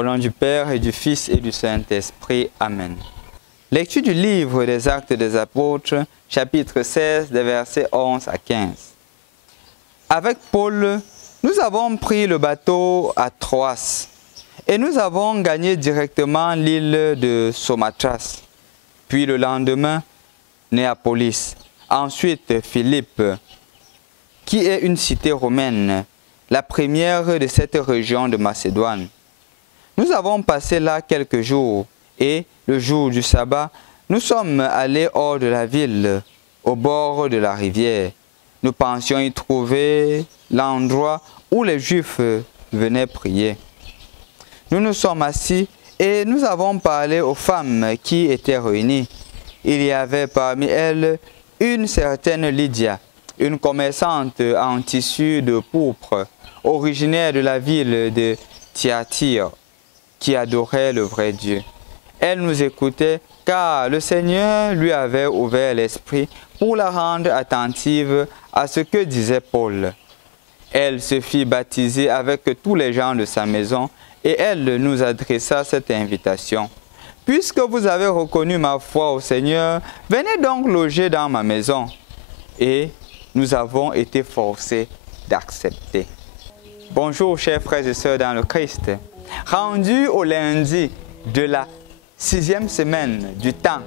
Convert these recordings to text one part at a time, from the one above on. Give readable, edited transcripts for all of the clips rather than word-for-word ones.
Au nom du Père et du Fils et du Saint-Esprit. Amen. Lecture du livre des Actes des Apôtres, chapitre 16, des versets 11 à 15. Avec Paul, nous avons pris le bateau à Troas et nous avons gagné directement l'île de Samothrace. Puis le lendemain, Néapolis. Ensuite, Philippe, qui est une cité romaine, la première de cette région de Macédoine. Nous avons passé là quelques jours et, le jour du sabbat, nous sommes allés hors de la ville, au bord de la rivière. Nous pensions y trouver l'endroit où les Juifs venaient prier. Nous nous sommes assis et nous avons parlé aux femmes qui étaient réunies. Il y avait parmi elles une certaine Lydia, une commerçante en tissu de pourpre, originaire de la ville de Thyatire, qui adorait le vrai Dieu. Elle nous écoutait car le Seigneur lui avait ouvert l'esprit pour la rendre attentive à ce que disait Paul. Elle se fit baptiser avec tous les gens de sa maison et elle nous adressa cette invitation. « Puisque vous avez reconnu ma foi au Seigneur, venez donc loger dans ma maison. » Et nous avons été forcés d'accepter. Bonjour chers frères et sœurs dans le Christ. Rendu au lundi de la 6e semaine du temps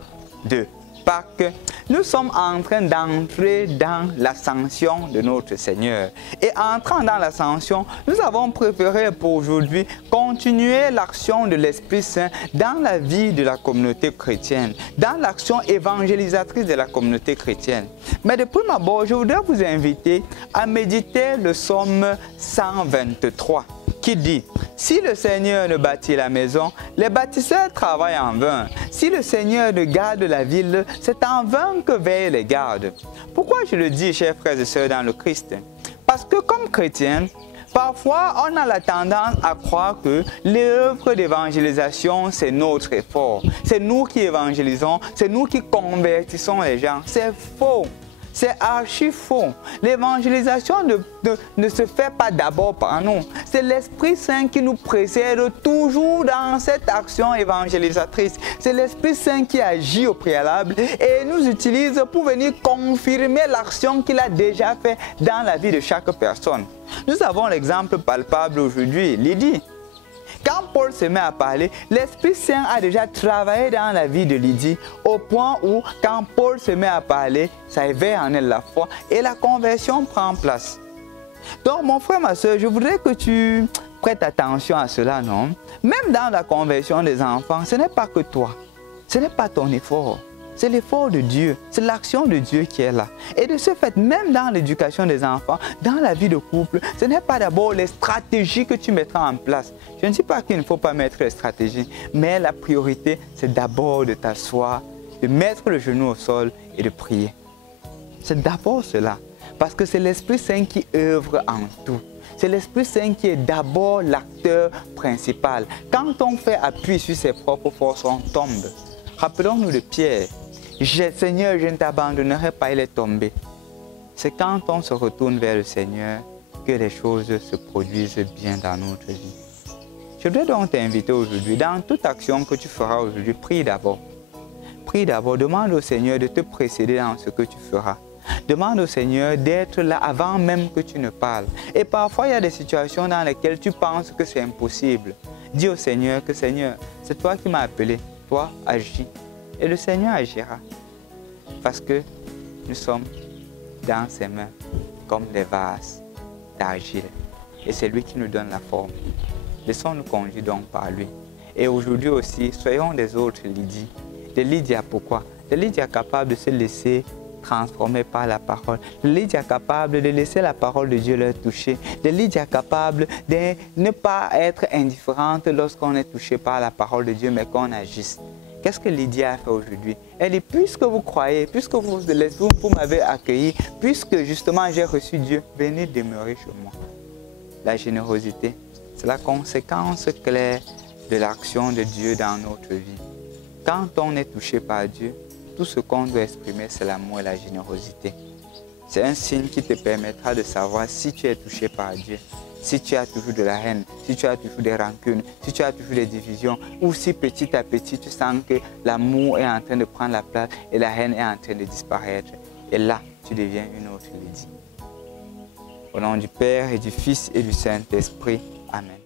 de Pâques, nous sommes en train d'entrer dans l'ascension de notre Seigneur. Et entrant dans l'ascension, nous avons préféré pour aujourd'hui continuer l'action de l'Esprit Saint dans la vie de la communauté chrétienne, dans l'action évangélisatrice de la communauté chrétienne. Mais de prime abord, je voudrais vous inviter à méditer le psaume 123 qui dit « Si le Seigneur ne bâtit la maison, les bâtisseurs travaillent en vain. Si le Seigneur ne garde la ville, c'est en vain que veillent les gardes. » Pourquoi je le dis, chers frères et sœurs dans le Christ? Parce que comme chrétiens, parfois on a la tendance à croire que l'œuvre d'évangélisation, c'est notre effort. C'est nous qui évangélisons, c'est nous qui convertissons les gens. C'est faux. C'est archi faux. L'évangélisation ne se fait pas d'abord par nous. C'est l'Esprit Saint qui nous précède toujours dans cette action évangélisatrice. C'est l'Esprit Saint qui agit au préalable et nous utilise pour venir confirmer l'action qu'il a déjà faite dans la vie de chaque personne. Nous avons l'exemple palpable aujourd'hui, Lydie. Quand Paul se met à parler, l'Esprit Saint a déjà travaillé dans la vie de Lydie au point où, quand Paul se met à parler, ça éveille en elle la foi et la conversion prend place. Donc, mon frère, ma soeur, je voudrais que tu prêtes attention à cela, non? Même dans la conversion des enfants, ce n'est pas que toi, ce n'est pas ton effort. C'est l'effort de Dieu, c'est l'action de Dieu qui est là. Et de ce fait, même dans l'éducation des enfants, dans la vie de couple, ce n'est pas d'abord les stratégies que tu mettras en place. Je ne dis pas qu'il ne faut pas mettre les stratégies, mais la priorité, c'est d'abord de t'asseoir, de mettre le genou au sol et de prier. C'est d'abord cela, parce que c'est l'Esprit Saint qui œuvre en tout. C'est l'Esprit Saint qui est d'abord l'acteur principal. Quand on fait appui sur ses propres forces, on tombe. Rappelons-nous de Pierre. Seigneur, je ne t'abandonnerai pas, il est tombé. C'est quand on se retourne vers le Seigneur que les choses se produisent bien dans notre vie. Je voudrais donc t'inviter aujourd'hui, dans toute action que tu feras aujourd'hui, prie d'abord. Prie d'abord, demande au Seigneur de te précéder dans ce que tu feras. Demande au Seigneur d'être là avant même que tu ne parles. Et parfois, il y a des situations dans lesquelles tu penses que c'est impossible. Dis au Seigneur que Seigneur, c'est toi qui m'as appelé. Toi, agis. Et le Seigneur agira. Parce que nous sommes dans ses mains comme des vases d'argile. Et c'est lui qui nous donne la forme. Laissons-nous conduire donc par lui. Et aujourd'hui aussi, soyons des autres Lydie. Des Lydia, pourquoi? Des Lydia capables de se laisser transformer par la parole. Des Lydia capables de laisser la parole de Dieu leur toucher. Des Lydia capables de ne pas être indifférentes lorsqu'on est touché par la parole de Dieu, mais qu'on agisse. Qu'est-ce que Lydia a fait aujourd'hui? Elle dit, puisque vous croyez, puisque vous m'avez accueilli, puisque justement j'ai reçu Dieu, venez demeurer chez moi. La générosité, c'est la conséquence claire de l'action de Dieu dans notre vie. Quand on est touché par Dieu, tout ce qu'on doit exprimer, c'est l'amour et la générosité. c'est un signe qui te permettra de savoir si tu es touché par Dieu, si tu as toujours de la haine, si tu as toujours des rancunes, si tu as toujours des divisions, ou si petit à petit tu sens que l'amour est en train de prendre la place et la haine est en train de disparaître. Et là, tu deviens une autre Lydie. Au nom du Père et du Fils et du Saint-Esprit. Amen.